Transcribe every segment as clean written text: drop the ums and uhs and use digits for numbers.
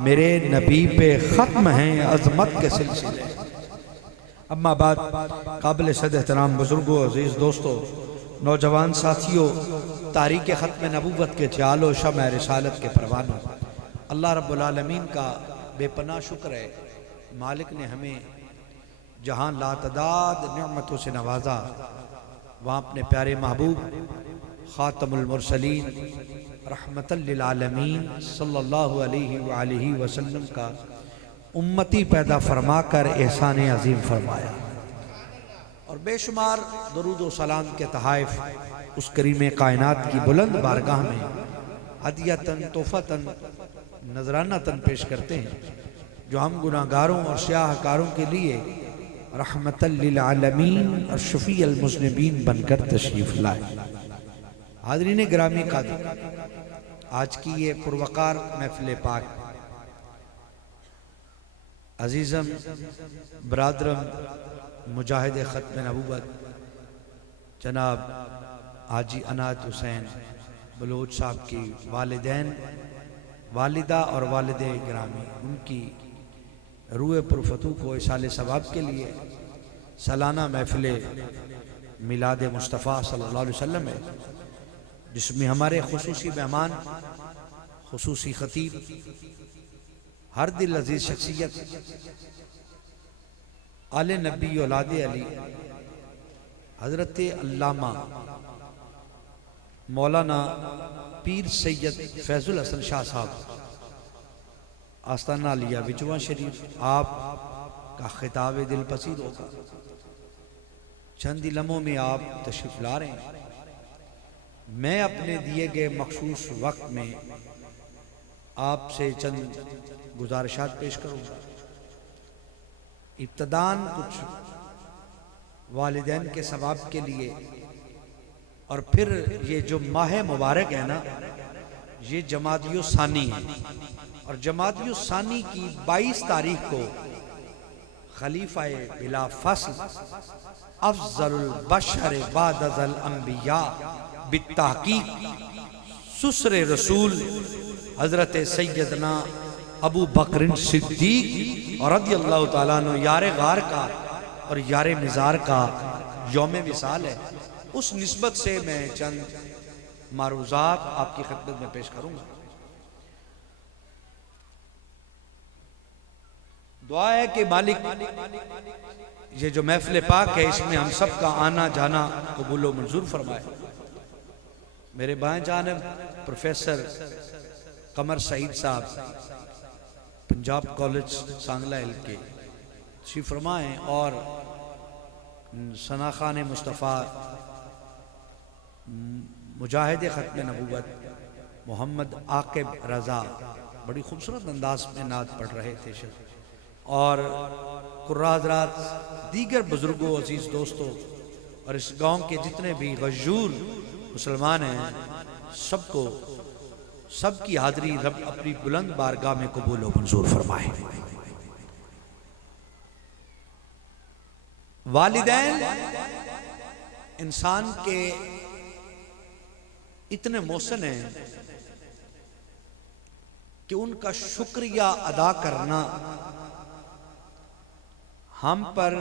میرے نبی پہ ختم ہیں عظمت کے سلسلے۔ اما بعد، قابل صد احترام بزرگوں، عزیز دوستوں، نوجوان ساتھیوں، تاریخ ختم نبوت کے جال و شمع رسالت کے پروانوں، اللہ رب العالمین کا بے پناہ شکر ہے، مالک نے ہمیں جہاں لاتعداد نعمتوں سے نوازا، وہاں اپنے پیارے محبوب خاتم المرسلین رحمت للعالمین صلی اللہ علیہ وآلہ وسلم کا امتی پیدا فرما کر احسان عظیم فرمایا، اور بے شمار درود و سلام کے تحائف اس کریم کائنات کی بلند بارگاہ میں ہدیتاً تحفتاً نذرانتاً پیش کرتے ہیں، جو ہم گناہگاروں اور سیاہ کاروں کے لیے رحمت للعالمین اور شفیع المذنبین بن کر تشریف لائے۔ حاضرین گرامی قدر، آج کی یہ پروقار محفل پاک، عزیزم برادرم مجاہد ختم نبوت جناب حاجی عنایت حسین بلوچ صاحب کی والدین، والدہ اور والد گرامی، ان کی روح پرفتو کو اصال ثواب کے لیے سالانہ محفل میلاد مصطفیٰ صلی اللہ علیہ وسلم ہے، جس میں ہمارے خصوصی مہمان، خصوصی خطیب، ہر دل عزیز شخصیت، آل نبی اولاد علی حضرت علامہ مولانا پیر سید فیض الحسن شاہ صاحب آستانہ علیہ وجوہ شریف، آپ کا خطاب دل پسند ہوگا۔ چند لمحوں میں آپ تشریف لا رہے ہیں، میں اپنے دیے گئے مخصوص وقت میں آپ سے چند گزارشات پیش کروں گا۔ ابتداً کچھ والدین کے ثواب کے لیے، اور پھر یہ جو ماہ مبارک ہے نا، یہ جمادی الثانی ہے، اور جمادی الثانی کی 22 تاریخ کو خلیفہ بلا فصل افضل البشر بعد الانبیاء بالتحقیق سسر رسول حضرت سیدنا ابو بکر صدیق رضی اللہ تعالیٰ عنہ یار غار کا اور یار مزار کا یوم وصال ہے۔ اس نسبت سے میں چند معروضات آپ کی خدمت میں پیش کروں گا۔ دعا ہے کہ مالک یہ جو محفل پاک ہے، اس میں ہم سب کا آنا جانا قبول و منظور فرمائے۔ میرے بائیں جانب پروفیسر قمر سعید صاحب پنجاب کالج سانگلہ ہل کے تشریف فرمائیں، اور ثناخان مصطفیٰ مجاہد ختم نبوت محمد عاقب رضا بڑی خوبصورت انداز میں نعت پڑھ رہے تھے، اور قراء حضرات، دیگر بزرگوں، عزیز دوستوں، اور اس گاؤں کے جتنے بھی غیور مسلمان ہیں، سب کو، سب کی حاضری رب اپنی بلند بارگاہ میں قبول و منظور فرمائے۔ والدین انسان کے اتنے محسن ہیں کہ ان کا شکریہ ادا کرنا ہم پر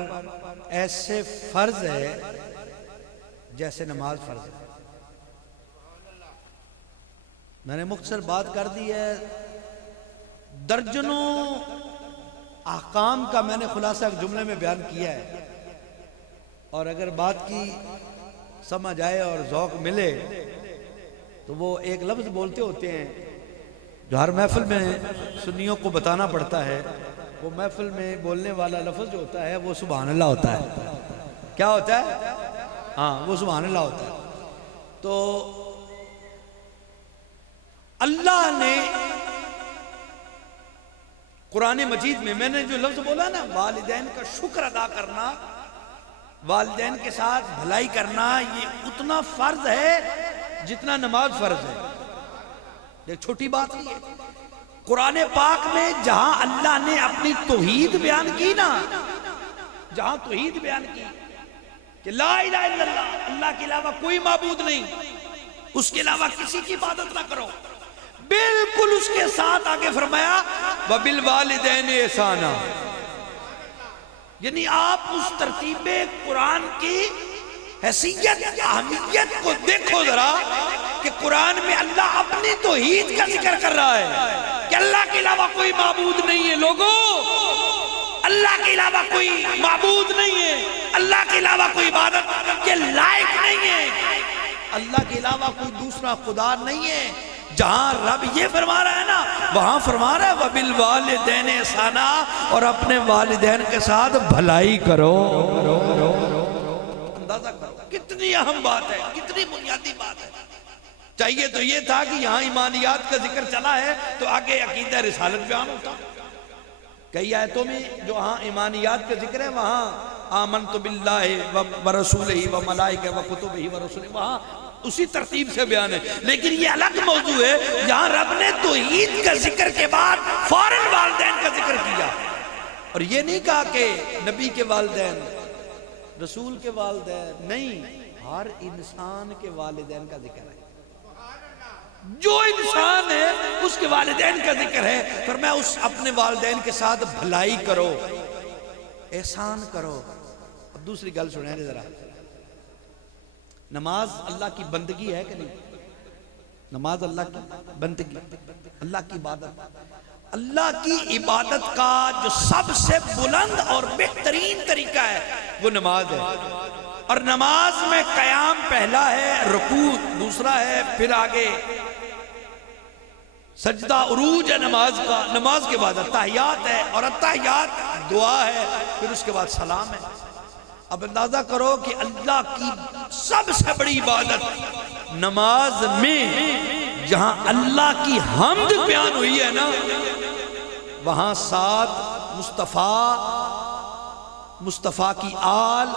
ایسے فرض ہے جیسے نماز فرض ہے۔ میں نے مختصر بات کر دی ہے، درجنوں احکام کا میں نے خلاصہ ایک جملے میں بیان کیا ہے، اور اگر بات کی سمجھ آئے اور ذوق ملے تو وہ ایک لفظ بولتے ہوتے ہیں جو ہر محفل میں سنیوں کو بتانا پڑتا ہے۔ وہ محفل میں بولنے والا لفظ جو ہوتا ہے وہ سبحان اللہ ہوتا ہے۔ کیا ہوتا ہے؟ ہاں، وہ سبحان اللہ ہوتا ہے۔ تو اللہ نے قرآن مجید میں نے جو لفظ بولا نا، والدین کا شکر ادا کرنا، والدین کے ساتھ بھلائی کرنا، یہ اتنا فرض ہے جتنا نماز فرض ہے۔ یہ چھوٹی بات نہیں ہے۔ قرآن پاک میں جہاں اللہ نے اپنی توحید بیان کی نا، جہاں توحید بیان کی کہ لا الہ الا اللہ، اللہ کے علاوہ کوئی معبود نہیں، اس کے علاوہ کسی کی عبادت نہ کرو، بالکل اس کے ساتھ آگے فرمایا وبالوالدین احسانا، یعنی آپ اس ترتیب قرآن کی حیثیت اہمیت کو دیکھو ذرا کہ قرآن میں اللہ اپنی توحید کا ذکر کر رہا ہے کہ اللہ کے علاوہ کوئی معبود نہیں ہے۔ لوگوں، اللہ کے علاوہ کوئی معبود نہیں ہے، اللہ کے علاوہ کوئی عبادت کے لائق نہیں ہے، اللہ کے علاوہ کوئی دوسرا خدا نہیں ہے۔ جہاں رب یہ فرما رہا ہے نا، وہاں فرما رہا ہے وَبِالْوَالِدَيْنِ احسانا، اور اپنے والدین کے ساتھ بھلائی کرو۔ اندازہ کرو کتنی اہم بات ہے، کتنی بنیادی بات ہے۔ چاہیے تو یہ تھا کہ یہاں ایمانیات کا ذکر چلا ہے تو آگے عقیدہ رسالت بیان ہوتا۔ کئی آیتوں میں جو ہاں ایمانیات کا ذکر ہے وہاں آمنت باللہ ورسولہ وملائکہ وکتبہ ورسولہ، وہاں اسی ترتیب سے بیان ہے۔ لیکن یہ الگ موضوع ہے، یہاں رب نے توحید کا ذکر کے بعد فوراً والدین کا ذکر کیا، اور یہ نہیں کہا کہ نبی کے والدین، رسول کے والدین، نہیں، ہر انسان کے والدین کا ذکر ہے۔ جو انسان ہے اس کے والدین کا ذکر ہے، پر میں اس اپنے والدین کے ساتھ بھلائی کرو، احسان کرو۔ اب دوسری گل سنیں ذرا، نماز اللہ کی بندگی ہے کہ نہیں؟ نماز اللہ کی بندگی، اللہ کی عبادت، اللہ کی عبادت کا جو سب سے بلند اور بہترین طریقہ ہے وہ نماز ہے، اور نماز میں قیام پہلا ہے، رکوع دوسرا ہے، پھر آگے سجدہ عروج ہے نماز کا، نماز کے بعد اتحیات ہے، اور اتحیات دعا ہے، پھر اس کے بعد سلام ہے۔ اب اندازہ کرو کہ اللہ کی سب سے بڑی عبادت نماز میں جہاں اللہ کی حمد بیان ہوئی ہے نا، وہاں ساتھ مصطفیٰ کی آل،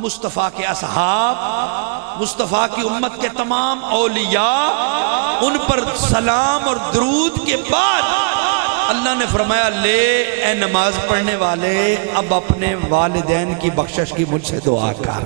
مصطفیٰ کے اصحاب، مصطفیٰ کی امت کے تمام اولیاء، ان پر سلام اور درود کے بعد اللہ نے فرمایا لے اے نماز پڑھنے والے، اب اپنے والدین کی بخشش کی مجھ سے دعا کر۔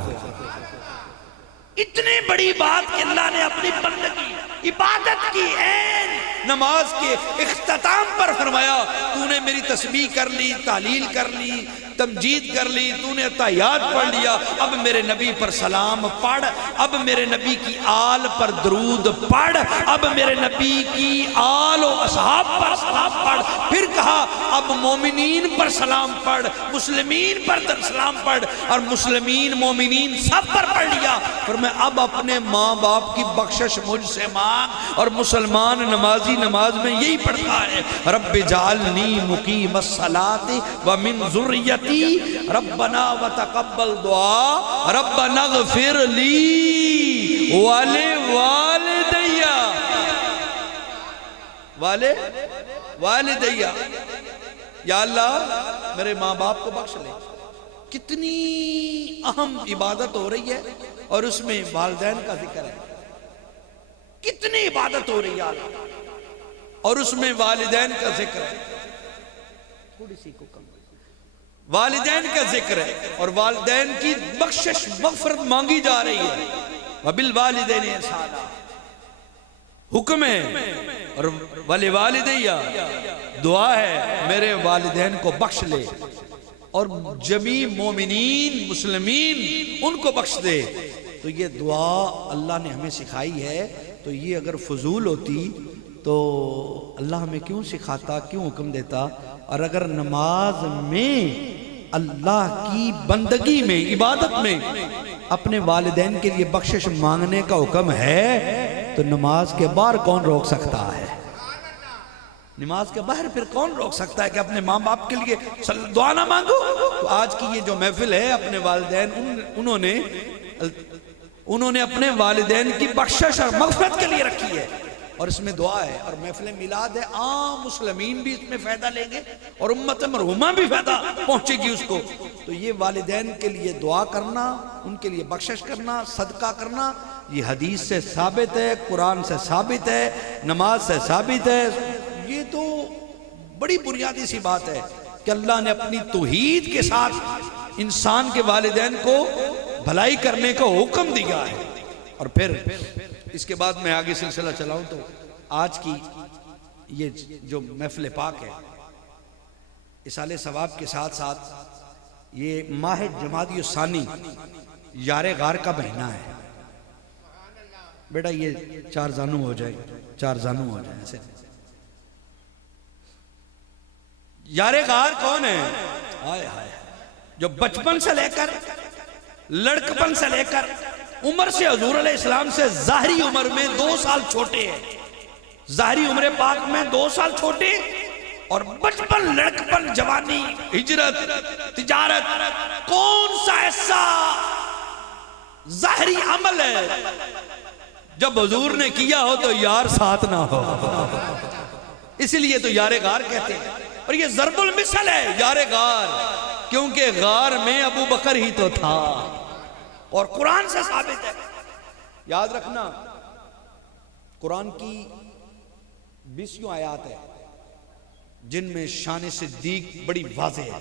اتنی بڑی بات کہ اللہ نے اپنی بندگی عبادت کی عین نماز کے اختتام پر فرمایا تو نے میری تسبیح کر لی، تحلیل کر لی، تمجید کر لی، تو نے تحیات پڑھ لیا، اب میرے نبی پر سلام پڑھ، اب میرے نبی کی آل پر درود پڑھ، اب میرے نبی کی آل و اصحاب پر سلام پڑھ۔ پھر کہا اب مومنین پر سلام پڑھ، مسلمین پر سلام پڑھ، اور مسلمین مومنین سب پر پڑھ لیا۔ پر میں اب اپنے ماں باپ کی بخشش مجھ سے مانگ، اور مسلمان نمازی نماز میں یہی پڑھتا ہے رب جعلنی مقیم الصلاۃ ومن ذریتی ربنا وتقبل دعا ربنا اغفر لی والدیا، یا اللہ میرے ماں باپ کو بخش لے۔ کتنی اہم عبادت ہو رہی ہے اور اس میں والدین کا ذکر ہے، کتنی عبادت ہو رہی ہے اور اس میں والدین کا ذکر ہے، تھوڑی سی کو کم، والدین کا ذکر ہے اور والدین کی بخشش مغفرت مانگی جا رہی ہے۔ وبالوالدین احسانا حکم ہے، اور ولوالدیہ دعا ہے میرے والدین کو بخش لے، اور جمیع مومنین مسلمین ان کو بخش دے۔ تو یہ دعا اللہ نے ہمیں سکھائی ہے، تو یہ اگر فضول ہوتی تو اللہ ہمیں کیوں سکھاتا، کیوں حکم دیتا؟ اور اگر نماز میں اللہ کی بندگی میں عبادت میں اپنے والدین کے لیے بخشش مانگنے کا حکم ہے تو نماز کے باہر کون روک سکتا ہے؟ نماز کے باہر پھر کون روک سکتا ہے کہ اپنے ماں باپ کے لیے دعا نہ مانگو؟ تو آج کی یہ جو محفل ہے اپنے والدین انہوں نے اپنے والدین کی بخشش اور مغفرت کے لیے رکھی ہے، اور اس میں دعا ہے، اور محفل میلاد ہے، عام مسلمین بھی اس میں فائدہ لیں گے اور امت مرحومہ بھی فائدہ پہنچے گی اس کو۔ تو یہ والدین کے لیے دعا کرنا، ان کے لیے بخشش کرنا، صدقہ کرنا، یہ حدیث سے ثابت ہے، قرآن سے ثابت ہے، نماز سے ثابت ہے۔ یہ تو بڑی بنیادی سی بات ہے کہ اللہ نے اپنی توحید کے ساتھ انسان کے والدین کو بھلائی کرنے کا حکم دیا ہے۔ اور پھر اس کے بعد میں آگے سلسلہ چلاؤں تو آج کی یہ جو محفل پاک ہے اصالِ ثواب کے ساتھ ساتھ یہ ماہ جمادی الثانی یار غار کا مہینہ ہے. بیٹا یہ چار زانو ہو جائے ایسے. یار غار کون ہے؟ آئے ہائے، جو بچپن سے لے کر لڑکپن سے لے کر عمر سے حضور علیہ السلام سے ظاہری عمر میں 2 سال چھوٹے ہیں. ظاہری عمر پاک میں 2 سال چھوٹے، اور بچپن لڑکپن جوانی ہجرت تجارت، کون سا ایسا ظاہری عمل ہے جب حضور نے کیا ہو تو یار ساتھ نہ ہو؟ اسی لیے تو یار غار کہتے ہیں. اور یہ ضرب المثل ہے یار غار، کیونکہ غار میں ابو بکر ہی تو تھا، اور قرآن سے ثابت ہے. یاد رکھنا قرآن کی 20 آیات ہے جن میں شان صدیق بڑی واضح ہے.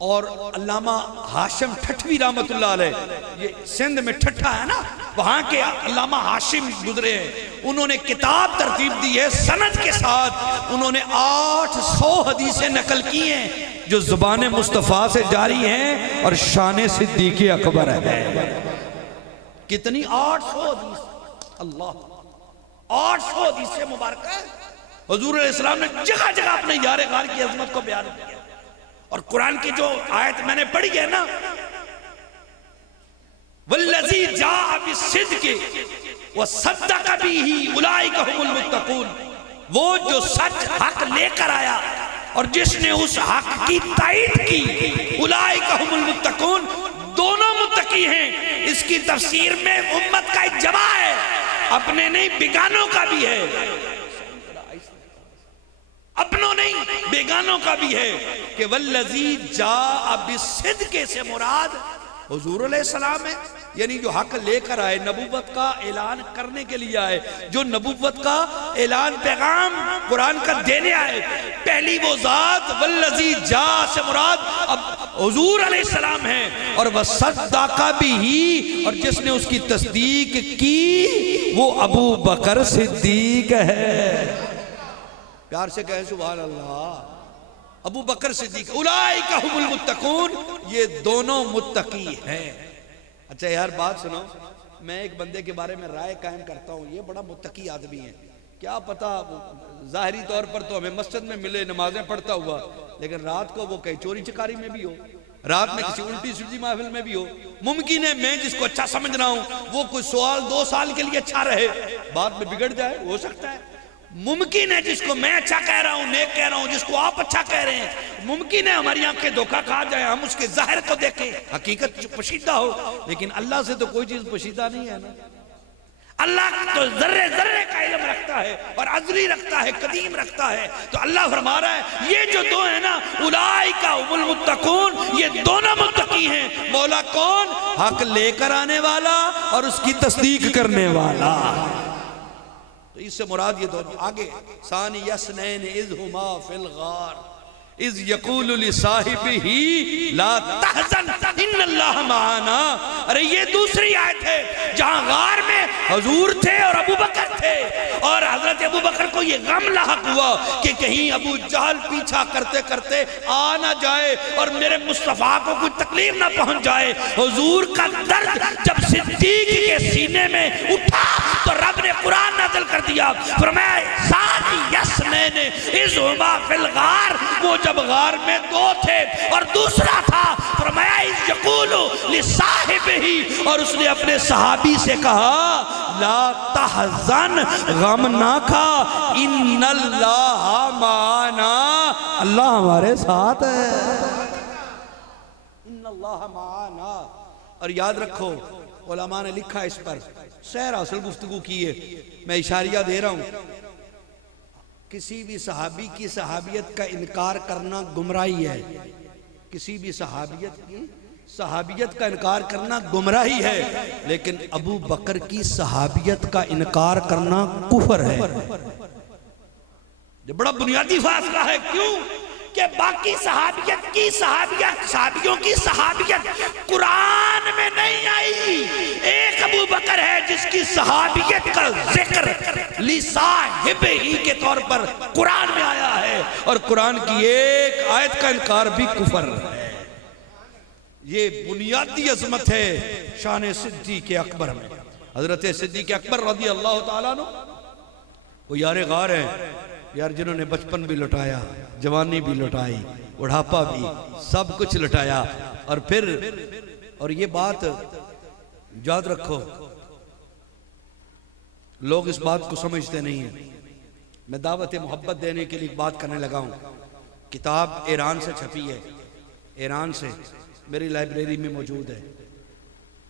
اور علامہ ہاشم ٹھٹوی رحمت اللہ علیہ، یہ سندھ میں ٹھٹھا ہے نا، وہاں کے علامہ ہاشم گزرے ہیں، انہوں نے کتاب ترتیب دی ہے سند کے ساتھ. انہوں نے 800 حدیثیں نقل کی ہیں جو زبان مصطفیٰ سے جاری ہیں، اور شان صدیق اکبر ہے. کتنی؟ 800 حدیث. اللہ، 800 حدیث مبارکہ حضور علیہ السلام نے جگہ جگہ اپنے یار غار کی عظمت کو بیان کیا. اور قرآن کی جو آیت میں نے پڑھی ہے نا، والذی جاء بالصدق وصدق به اولئک هم المتقون، وہ جو سچ حق لے کر آیا اور جس نے اس حق کی تائید کی، اولئک هم المتقون، دونوں متقی ہیں. اس کی تفسیر میں امت کا اجماع ہے، اپنے نہیں بیگانوں کا بھی ہے، اپنوں نہیں بیگانوں کا بھی ہے، کہ والذی جاء بالصدق سے مراد حضور علیہ السلام ہے. یعنی جو حق لے کر آئے، نبوت کا اعلان کرنے کے لیے آئے، جو نبوت کا اعلان پیغام قرآن کا دینے آئے. پہلی وہ ذات والذی جاء سے مراد اب حضور علیہ السلام ہیں، اور وصدق بھی، اور جس نے اس کی تصدیق کی وہ ابو بکر صدیق ہے. پیار سے کہیں سبحان اللہ. ابو بکر صدیق، اولئک هم المتقون، یہ دونوں متقی ہیں. اچھا یار بات سنو، میں ایک بندے کے بارے میں رائے قائم کرتا ہوں، یہ بڑا متقی آدمی ہے. کیا پتا ظاہری طور پر تو ہمیں مسجد میں ملے نمازیں پڑھتا ہوا، لیکن رات کو وہ کہیں چوری چکاری میں بھی ہو، رات میں کسی الٹی سیدھی محفل میں بھی ہو. ممکن ہے میں جس کو اچھا سمجھ رہا ہوں وہ کوئی 2 سال کے لیے اچھا رہے، بعد میں بگڑ جائے، ہو سکتا ہے. ممکن ہے جس کو میں اچھا کہہ رہا ہوں، نیک کہہ رہا ہوں، جس کو آپ اچھا کہہ رہے ہیں، ممکن ہے ہماری آنکھیں دھوکہ کھا جائے، ہم اس کے ظاہر کو دیکھیں، حقیقت پوشیدہ ہو. لیکن اللہ سے تو کوئی چیز پوشیدہ نہیں ہے نا. اللہ تو ذرے ذرے کا علم رکھتا ہے، اور ازلی رکھتا ہے، قدیم رکھتا ہے. تو اللہ فرما رہا ہے یہ جو دو ہیں نا، اولئک هم المتقون، یہ دونوں متقی ہیں. مولا کون؟ حق لے کر آنے والا اور اس کی تصدیق کرنے والا. تو اس سے مراد یہ دونوں. آگے ثانی یسنین اذ ہما فی الغار اذ یقول لصاحبہ لا تحزن ان اللہ معانا. ارے یہ دوسری آیت ہے جہاں غار میں حضور تھے اور ابو بکر تھے، اور حضرت ابو بکر کو یہ غم لاحق ہوا کہ کہیں ابو جہل پیچھا کرتے کرتے آ نہ جائے اور میرے مصطفیٰ کو کوئی تکلیف نہ پہنچ جائے. حضور کا درد جب صدیق کے سینے میں اٹھا تو رب نے قرآن نازل کر دیا، فرمایا ثانی یسنین اذ ہما فی الغار، وہ جب غار میں 2 تھے، اور دوسرا تھا فرمایا اذ یقول لصاحبہ، اور اس نے اپنے صحابی سے کہا لا تحزن، غم نہ کھا، ان اللہ معانا، اللہ ہمارے ساتھ ہے، ان اللہ معانا. اور یاد رکھو علماء نے لکھا اس پر، سیر اصل گفتگو کی ہے، میں اشاریہ دے رہا ہوں. کسی بھی صحابی کی صحابیت کا انکار کرنا گمراہی ہے، کسی بھی صحابیت کا انکار کرنا گمراہی ہے، لیکن ابو بکر کی صحابیت کا انکار کرنا کفر ہے. یہ بڑا بنیادی فاصلہ ہے. کیوں؟ کہ باقی صحابیوں کی صحابیت قرآن میں نہیں آئی. ایک ابو بکر ہے جس کی صحابیت کا ذکر لصاحب ہی کے طور پر قرآن میں آیا ہے، اور قرآن کی ایک آیت کا انکار بھی کفر ہے. یہ بنیادی عظمت ہے شان صدیق اکبر میں. حضرت صدیق اکبر رضی اللہ تعالیٰ عنہ وہ یار غار ہیں یار، جنہوں نے بچپن بھی لٹایا، جوانی بھی لٹائی، بڑھاپا بھی، سب کچھ لٹایا. اور پھر اور یہ بات یاد رکھو، لوگ اس بات کو سمجھتے نہیں ہیں. میں دعوت محبت دینے کے لیے بات کرنے لگا ہوں. کتاب ایران سے چھپی ہے، ایران سے، میری لائبریری میں موجود ہے،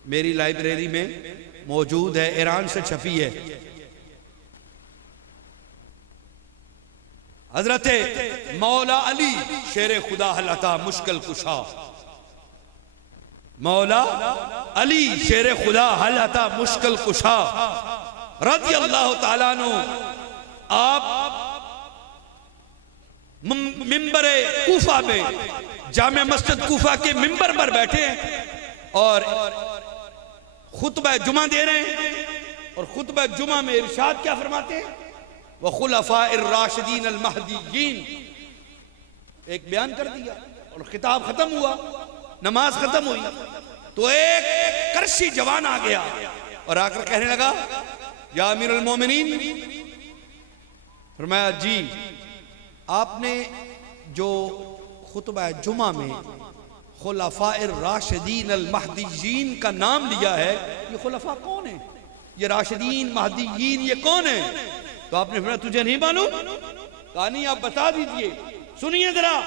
میری لائبریری میں موجود ہے، ایران سے چھپی ہے. حضرت مولا علی شیر خدا حل عطا مشکل کشا، مولا علی شیر خدا حل عطا مشکل کشا رضی اللہ تعالیٰ عنہ، آپ ممبر کوفہ میں، جامع مسجد کوفہ کے ممبر پر بیٹھے ہیں اور خطبہ جمعہ دے رہے ہیں. اور خطبہ جمعہ میں ارشاد کیا فرماتے ہیں؟ وَخُلَفَاءِ الرَّاشِدِينَ الْمَهْدِيِّينَ. ایک بیان کر دیا اور خطاب ختم ہوا، نماز ختم ہوئی تو ایک کرشی جوان آ گیا اور آ کر کہنے لگا یا امیر المومنین، فرمایا جی آپ نے جو خطبہ جمعہ میں خلفاء الراشدین المہدیین کا نام لیا ہے، یہ خلفاء کون ہیں؟ یہ راشدین مہدیین یہ کون ہیں؟ تو آپ نے فرمایا تجھے نہیں معلوم؟ کہا نہیں، آپ بتا دیجئے. سنیے ذرا،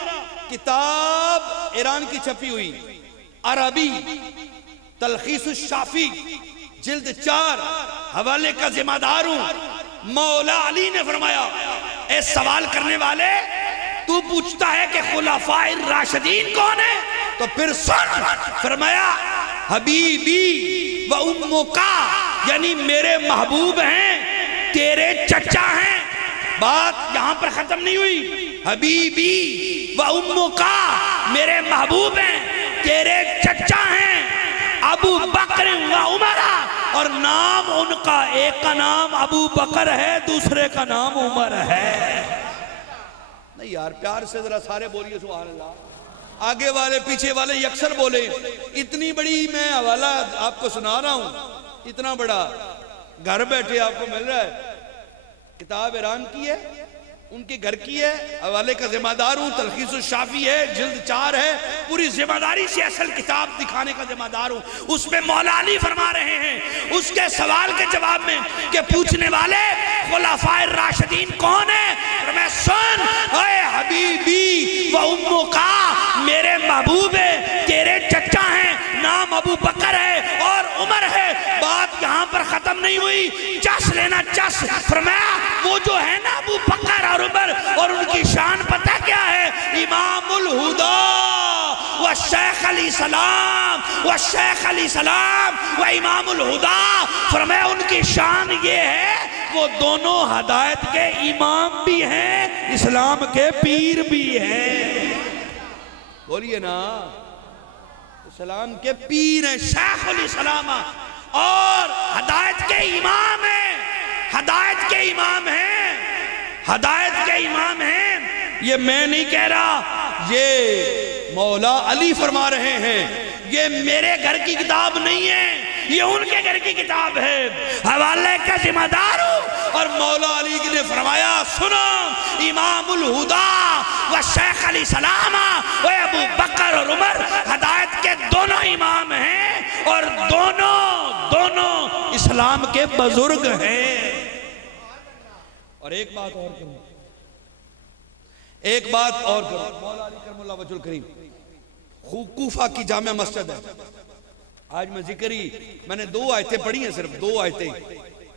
کتاب ایران کی چھپی ہوئی، عربی، تلخیص الشافی، جلد 4، حوالے کا ذمہ دار ہوں. مولا علی نے فرمایا اے سوال کرنے والے، تو پوچھتا ہے کہ خلفاء الراشدین کون ہیں؟ تو پھر سن. فرمایا حبیبی و امکا، یعنی میرے محبوب ہیں، تیرے چچا ہیں. بات یہاں پر ختم نہیں ہوئی. حبیبی و امکا، میرے محبوب ہیں، تیرے چچا ہیں، ابو بکر و عمر، اور نام ان کا، ایک کا نام ابو بکر ہے، دوسرے کا نام عمر ہے. نہیں یار، پیار سے ذرا سارے بولیے سبحان اللہ. آگے والے پیچھے والے یکسر بولے. اتنی بڑی میں حوالہ آپ کو سنا رہا ہوں، اتنا بڑا گھر بیٹھے آپ کو مل رہا ہے. کتاب ایران کی ہے، ان کے گھر کی ہے، حوالے کا ذمہ دار ہوں، تلخیص الشافی ہے، جلد 4 ہے. پوری ذمہ داری سے اصل کتاب دکھانے کا ذمہ دار ہوں. اس میں مولا علی فرما رہے ہیں اس کے سوال کے جواب میں کہ پوچھنے والے خلفاء الراشدین کون ہیں؟ اور میں سن، اے حبیبی و امکا، میرے محبوب ہیں، تیرے چچا ہیں، نام ابو بکر ہے اور عمر ہے. بات یہاں پر ختم نہیں ہوئی. چس لینا چس. فرمایا وہ جو ہے نا ابو بکر اور عمر، اور ان کی شان پتہ کیا ہے؟ امام الہدا و شیخ علیہ السلام و شیخ علیہ السلام و امام الہدا. فرمایا ان کی شان یہ ہے وہ دونوں ہدایت کے امام بھی ہیں، اسلام کے پیر بھی ہیں. بولیے نا، اسلام کے پیر ہیں، شیخ علیہ السلام اور ہدایت کے امام ہیں. ہدایت کے امام ہیں، ہدایت کے امام ہیں. یہ میں نہیں کہہ رہا، یہ مولا علی فرما رہے ہیں. یہ میرے گھر کی کتاب نہیں ہے، یہ ان کے گھر کی کتاب ہے. حوالے کا ذمہ دار ہوں. اور مولا علی نے فرمایا سنو، امام الہدا و شیخ علیہ السلام و ابو بکر اور عمر ہدایت کے دونوں امام ہیں، اور دونوں اسلام کے بزرگ ہیں. اور ایک بات اور کروں، ایک بات اور کروں. مولا علی کرم اللہ وجہ الکریم کوفہ کی جامع مسجد ہے. آج میں ذکر ہی، میں نے 2 آیتیں پڑھی ہیں، صرف 2 آیتیں،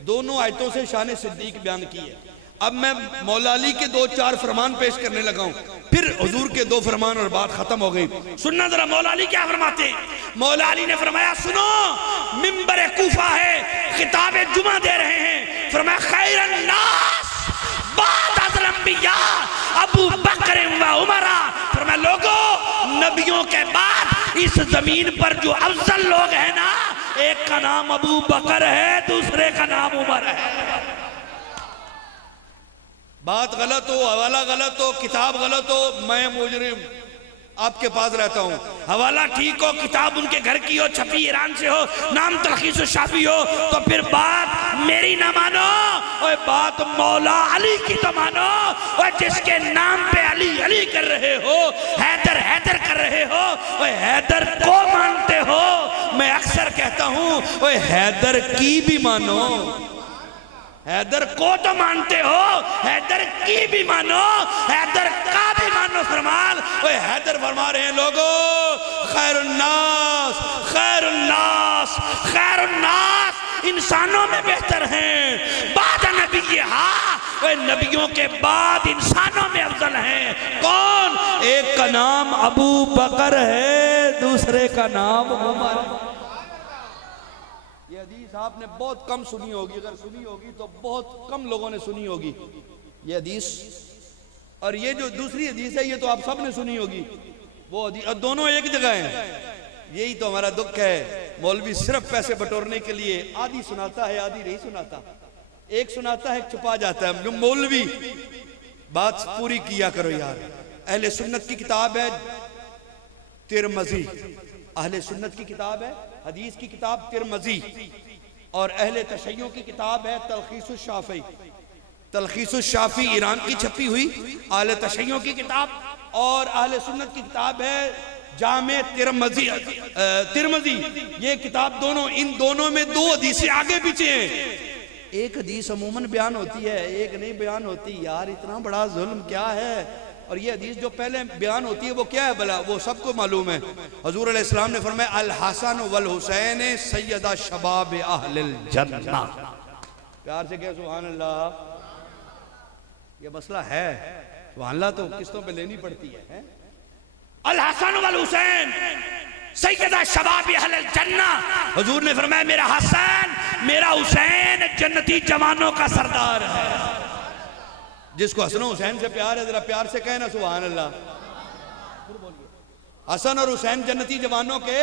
دونوں آیتوں سے شان صدیق بیان کی ہے. اب میں مولا علی کے 2-4 فرمان پیش کرنے لگا ہوں، پھر حضور کے 2 فرمان اور بات ختم ہو گئی. سننا ذرا مولا علی کیا فرماتے ہیں. مولا علی نے فرمایا سنو، ممبر کوفہ ہے، خطاب جمعہ دے رہے ہیں. فرمایا خیر الناس بعد از الانبیاء ابو بکر و عمر اس زمین پر جو افضل لوگ ہیں نا، ایک کا نام ابو بکر ہے، دوسرے کا نام عمر ہے۔ بات غلط ہو، حوالہ غلط ہو، کتاب غلط ہو، میں مجرم آپ کے پاس رہتا ہوں۔ حوالہ ٹھیک ہو، کتاب ان کے گھر کی ہو، چھپی ایران سے ہو، نام تلخیص الشافی ہو، تو پھر بات میری نہ مانو، اور بات مولا علی کی تو مانو، اور جس کے نام پہ علی علی کر رہے ہو، حیدر حیدر کر رہے ہو، اور حیدر کو مانتے ہو۔ میں اکثر کہتا ہوں وہ حیدر کی بھی مانو، حیدر کو تو مانتے ہو، حیدر کی بھی مانو، حیدر کا بھی مانو۔ فرمان وہ حیدر فرما رہے ہیں لوگوں، خیر الناس خیر الناس خیر الناس، انسانوں میں بہتر ہیں بعد نبی، ہاں وہ نبیوں کے بعد انسانوں میں افضل ہیں۔ کون؟ ایک کا نام ابو بکر ہے، دوسرے کا نام عمر۔ یہ حدیث آپ نے بہت کم سنی ہوگی، اگر سنی ہوگی تو بہت کم لوگوں نے سنی ہوگی یہ حدیث، اور یہ جو دوسری حدیث ہے یہ تو آپ سب نے سنی ہوگی۔ وہ حدیث دونوں ایک جگہ ہیں، یہی تو ہمارا دکھ ہے، مولوی صرف پیسے بٹورنے کے لیے آدھی سناتا ہے آدھی نہیں سناتا، ایک سناتا ہے ایک چھپا جاتا ہے۔ جو مولوی بات پوری کیا کرو یار۔ اہل سنت کی کتاب ہے ترمذی، اہل سنت کی کتاب ہے حدیث کی کتاب ترمذی، اور اہل تشیع کی کتاب ہے تلخیص الشافعی۔ تلخیص الشافعی ایران کی چھپی ہوئی اہل تشیع کی کتاب، اور اہل سنت کی کتاب ہے جامع ترمذی۔ ترمذی یہ کتاب دونوں، ان دونوں میں دو حدیثیں آگے پیچھے ہیں، ایک حدیث عموماً بیان ہوتی ہے ایک نہیں بیان ہوتی۔ یار اتنا بڑا ظلم کیا ہے؟ اور یہ حدیث جو پہلے بیان ہوتی ہے وہ کیا ہے بھلا؟ وہ سب کو معلوم ہے۔ حضور علیہ السلام نے فرمایا الحسن والحسین سیدہ شباب اہل الجنہ۔ پیار سے کہہ سبحان اللہ۔ یہ مسئلہ ہے، سبحان اللہ تو قسطوں پہ لینی پڑتی ہے۔ الحسن والحسین سیدہ شباب اہل الجنہ، حضور نے فرمایا میرا حسن میرا حسین جنتی جوانوں کا سردار ہے۔ جس کو حسن و حسین سے پیار ہے ذرا پیار سے کہنا سبحان اللہ۔ حسن اور حسین جنتی جوانوں کے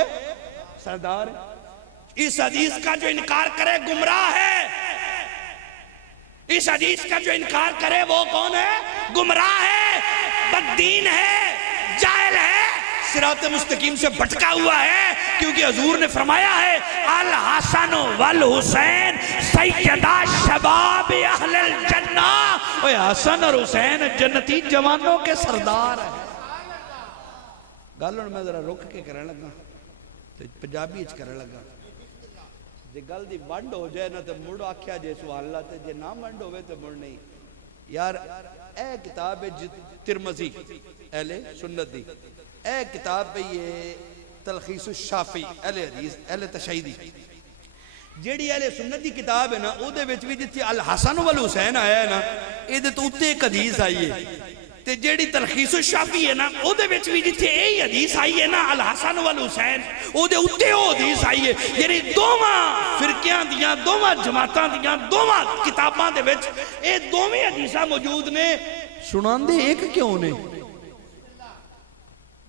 سردار ہیں۔ اس حدیث کا جو انکار کرے گمراہ ہے، اس حدیث کا جو انکار کرے وہ کون ہے؟ گمراہ ہے، بددین ہے، جاہل ہے، صراط مستقیم سے بھٹکا ہوا ہے، کیونکہ حضور نے فرمایا ہے الحسن والحسین سیدہ شباب اہل الجنہ۔ اوہ حسن اور حسین جنتی جوانوں کے سردار ہیں۔ گل میں ذرا رک کے کرنے لگا تو پنجابی اچ کرنے لگا، جے گل دی ونڈ ہو جائے نا تو مڑ آکھیا جے سبحان اللہ، تے جے نہ ونڈ ہوئے تو مڑ نہیں۔ یار اے کتاب ہے ترمذی اہل سنت دی، اے کتاب پہ یہ تلخیص الشافعی اہل حدیث اہل تشیع دی، جیڑی اہل سنت دی کتاب ہے نا او دے وچ بھی جتھے الحسن والحسین آیا ہے نا اے دے تو اتے ایک حدیث آئی ہے، تے جیڑی تلخیص الشافعی ہے نا او دے وچ بھی جتھے اے حدیث آئی ہے نا الحسن والحسین او دے اتے او حدیث آئی ہے۔ یعنی دوواں فرقیاں دیاں دوواں جماعتاں دیاں دوواں کتاباں دے وچ اے دوویں حدیثاں موجود نے، سناندے ایک کیوں نے؟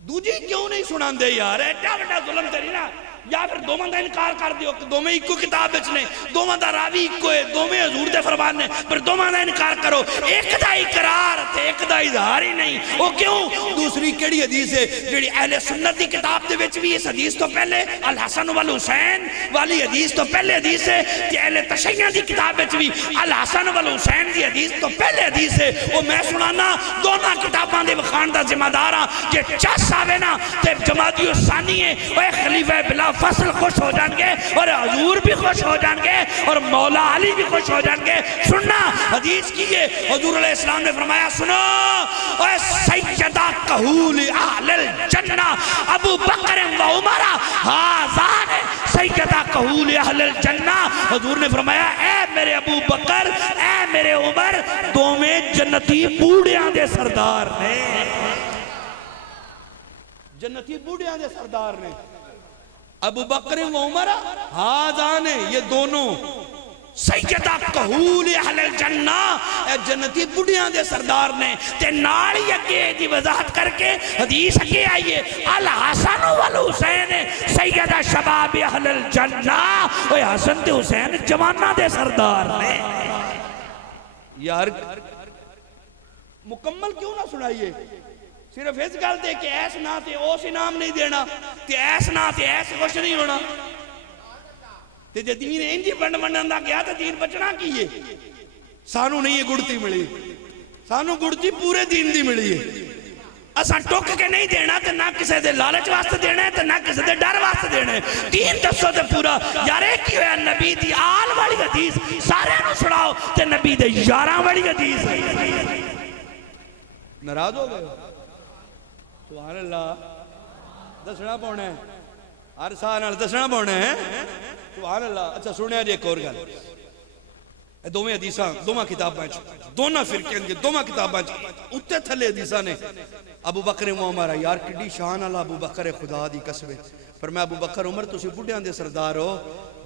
دوجی کیوں نہیں سنان دے یار؟ ایڈا بڑا ظلم تیری نا، یا پھر دوواں دا انکار کر دیو کہ دوویں ایکو کتاب وچ نے، دوواں دا راوی ایکو ہے، دوویں حضور دے فرمان نے، پھر دوواں دا انکار کرو، ایک دا اقرار تے ایک دا اظہار ہی نہیں۔ وہ کیوں؟ دوسری کیڑی حدیث ہے جڑی اہل سنت دی کتاب دے وچ بھی اس حدیث تو پہلے الحسن والحسین والی حدیث تو پہلے حدیث ہے، کہ اہل تشیع دی کتاب وچ بھی الحسن والحسین دی حدیث تو پہلے حدیث ہے۔ وہ میں سنانا دونوں کتاباں دے وکھان دا ذمہ دار ہاں، جے چس آوے نا تے جمادی الثانی ہے اے خلیفہ بلا فصل خوش ہو جان گے، اور حضور بھی خوش ہو جان گے، اور مولا علی بھی خوش ہو جان گے۔ سننا حدیث کی ہے، حضور علیہ السلام نے فرمایا سنو اے سیدہ کہول اہل الجنہ ابو بکر و عمر ہذان سیدہ کہول اہل الجنہ۔ حضور نے فرمایا اے میرے ابو بکر اے میرے عمر دوویں جنتی بوڑھیاں دے سردار نے، جنتی بوڑھیاں دے سردار نے۔ ابو بکر و عمر ہاذان، یہ دونوں سیدہ کہول اہل الجنہ اے جنتی بڑیاں دے سردار نے تے نالی اگے دی وضاحت کر کے حدیث اگے آئیے الحسن والحسین سیدہ شباب اہل الجنہ اے حسن تے حسین جوانہ دے سردار نے یار مکمل کیوں نہ سنائیے صرف اس گل دے کہ ایس نہ تے اوس انعام نہیں دینا تے ایس نہ تے ایس خوش نہیں ہونا تے جے دین انجی بند بندن دا گیا تے دین بچنا کیے سانو نہیں یہ گڑتی ملی سانو گڑتی پورے دین دی ملی ہے اساں ٹوک کے نہیں دینا تے نہ کسے دے لالچ واسطے دینا ہے تے نہ کسے دے ڈر واسطے دینا ہے دین دسو تے پورا یار ایک ہی ہویا نبی دی آل والی حدیث سارے نو سڑاؤ تے نبی دے یاراں والی حدیث ناراض ہو گئے سبحان اللہ دسنا پونا ہے ہر سال دسنا پونا ہے سبحان اللہ اچھا سنیا جی ایک اور گل دوویں حدیثاں دوواں کتاباں دونوں فرقے دے دوواں کتاباں اوتے تھلے حدیثاں نے ابو بکر عمر یار کڈی شان والا ابو بکر خدا دی قسم فرمایا ابو بکر عمر تسی بڈھیاں دے سردار ہو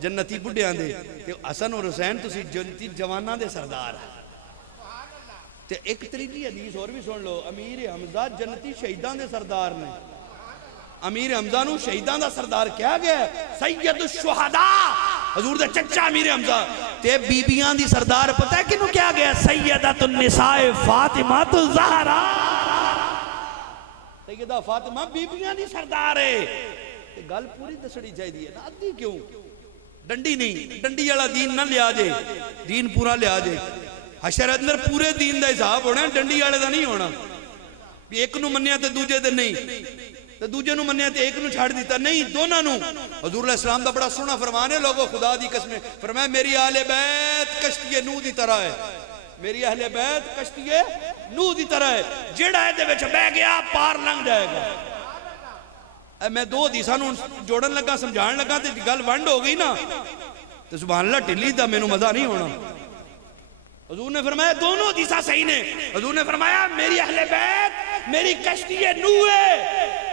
جنتی بڈھیاں دے تے حسن اور حسین تسی جنتی جواناں دے سردار تے ایک تریجی حدیث اور بھی سن لو امیر حمزہ جنتی شہیدان دے سردار نے امیر حمزہ نو شہیدان دا سردار کیا گیا سید الشہداء حضور دے چچا امیر حمزہ تے بیبیاں دی سردار پتہ ہے کنو کیا گیا سیدۃ النساء فاطمہ الزہرا سیدہ فاطمہ بیبیاں دی سردار ہے تے گل پوری دسڑی چاہیے نا ادھی کیوں ڈنڈی نہیں ڈنڈی والا دین نہ لیا جے دین پورا لیا جے حشر اندر پورے دین دا حساب ہونا ڈنڈی والے دا نہیں ہونا ایک نو منیا تے دوجے تے نہیں تے دوجے نو منیا تے ایک نو چھاڑ دیتا نہیں دونوں نو حضور علیہ السلام دا بڑا سونا فرمان ہے لوگو خدا دی قسم فرمایا میری اہل بیت کشتی نوح دی طرح ہے میری اہل بیت کشتی نوح دی طرح ہے جیڑا ہے دے وچ بہ گیا پار لنگ جائے گا میں دو حدیثاں نو جوڑن لگا سمجھان لگا تے گل ونڈ ہو گئی نا تے سبحان اللہ ٹلی دا مینوں مزہ نہیں ہونا حضور نے فرمایا دونوں حدیثاں صحیح نے حضور نے فرمایا میری اہل بیت میری کشتی نوح ہے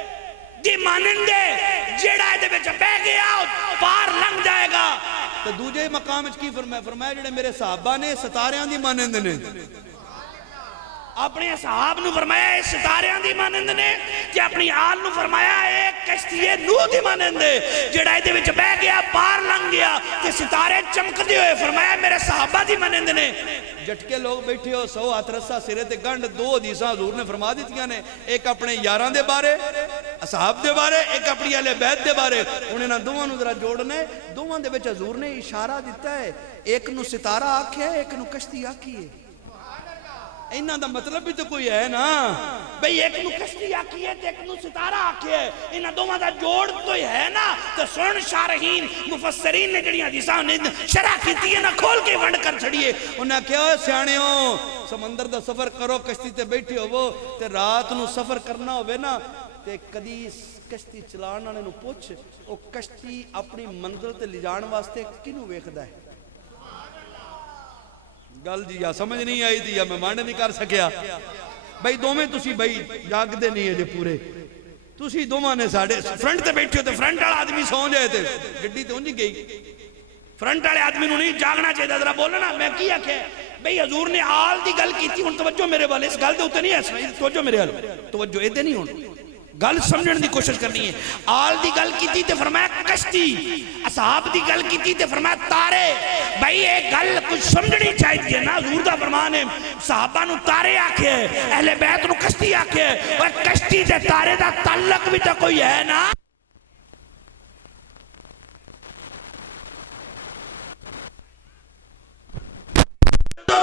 دی مانندے جیڑا ہے دے بچ بہ گیا پار لنگ جائے گا تو دوجے مقام کی فرمایا جڑے میرے صحابہ نے ستاریاں دی مانند نے اپنے صحاب نو فرمایا اے ستاریاں دی مانند نے کہ اپنی آل نو فرمایا اے کشتی نوح دی مانند جڑا دے وچ بہ گیا پار لنگ گیا کہ ستارے چمکدے ہوئے فرمایا میرے صحابہ دی مانند نے جٹکے لوگ بیٹھے ہو سو ہاتھ رسا سرے تے گنڈ دو حدیثاں حضور نے فرما دیتیاں نے ایک اپنے یاراں دے بارے اصحاب دے بارے ایک اپنی اہل بیت دے بارے انہیں نہ دوواں نو ذرا جوڑنے دوواں دے وچ حضور نے اشارہ دیتا ہے ایک نو ستارہ آکھیا ہے ایک نو کشتی آکھی ہے انہاں دا مطلب بھی تو کوئی ہے نا بھئی ایک نو کشتی آکھی ہے ایک نو ستارہ آکھی ہے انہاں دوواں دا جوڑ تو ہے نا تو سن شارحین مفسرین نے جڑی حدیثاں نے شرح کیتی ہے نا کھول کے ونڈ کر چھڑیے انہاں کیا ہوئے سیاںےوں سمندر دا سفر کرو کشتی تے بیٹھے ہو تے رات نو سفر کرنا ہوئے نا تے کدی کشتی چلانا نے نو پوچھ او کشتی اپنی منزل تے لے جان واسطے کینوں ویکھدا ہے گل جی یا سمجھ نہیں آئی تھی یا میں مانڈ نہیں کر سکیا بھائی دو میں تسی بھائی جاگ دے نہیں ہے جے پورے تسی دو ماں نے ساڑھے فرنٹ تے بیٹھے ہوتے فرنٹ والا آدمی سون جائے تھے گڈی تے انجی گئی فرنٹ والے آدمی نو نہیں جاگنا چاہیے ذرا بولنا میں کیا کہ بھئی حضور نے آل دی گل کی تھی ان توجہ میرے والے اس گل دے ہوتے نہیں ہے توجہ میرے والے توجہ ایدے نہیں ہون گل سمجھن دی کوشش کرنی ہے آل دی گل کی تھی تے فرمایا کشتی اصحاب دی گل کی تھی تے فرمایا تارے بھئی ایک گل کچھ سمجھنی چاہیے نا حضور دا فرمان ہے صحابہ نو تارے آکھے اہل بیت نو کشتی آکھے اور کشتی تے تارے دا تعلق بھی تو کوئی ہے نا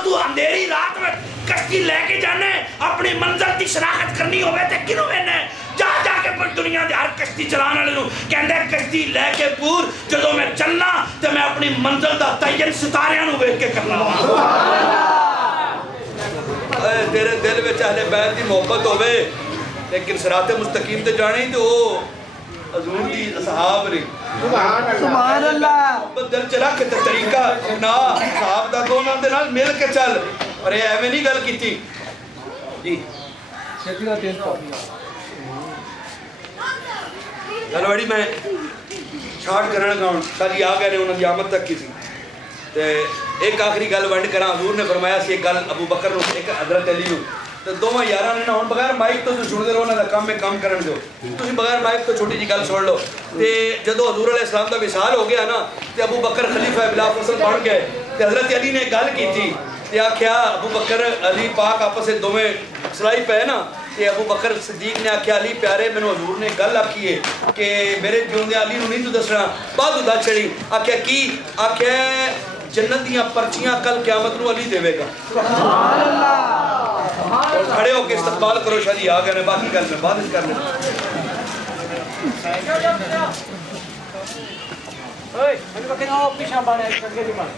تو اندھیری رات میں کشتی لے کے جانے اپنی منزل کی شناخت کرنی ہوئے تے کنوں میں جا جا کے پر دنیا دے ہر کشتی چلانا لے لوں کہندے کشتی لے کے پور جدو میں چلنا تے میں اپنی منزل دا تعین ستاریاں نو ویکھ کے کرنا تیرے دل وچ اہل بیت دی محبت ہوے لیکن صراط مستقیم تے جانے ہی تے او حضور دی اصحاب نے سبحان اللہ دل چ رکھ تے طریقہ نا صحاب دا دونوں دے نال مل کے چل اور اے ایویں نہیں گل کیتی جی شکریہ تین گل بڑی میں شارٹ کرنا لگا کل آ گئے نے انہوں نے آمد تک کی تھی ایک آخری گل ونڈ کرا حضور نے فرمایا سی ایک گل ابو بکر نو ایک حضرت علی نو تو دونوں یاراں نے نا ہن بغیر مائک تو سنتے رہو، انہاں دا کام ہے کام کرن دیو، تسی بغیر مائک تو چھوٹی جی گل سن لو. تے جدوں حضور علیہ السلام دا وصال ہو گیا نا تے ابو بکر خلیفہ بلا فصل بن گئے تے حضرت علی نے گل کیتی تے آکھیا ابو بکر علی پاک آپس وچ دوویں سلائی پے نا تے ابو بکر صدیق نے آکھیا علی پیارے مینوں حضور نے گل آکھی ہے کہ میرے جیوندے علی نوں نہیں تو دسنا، بعد دا چڑی آکھیا کی آکھیا جنت دیاں پرچیاں کل قیامت نو علی دے گا. سبحان اللہ. اور کھڑے ہو کے استقبال کرو، شاہ جی آ گئے نے، باقی گل میں بعد وچ کر لیں. اوئے میں کہ نہ پیچھے بانے اگے دی بان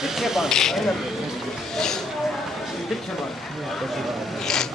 پیچھے بان پیچھے بان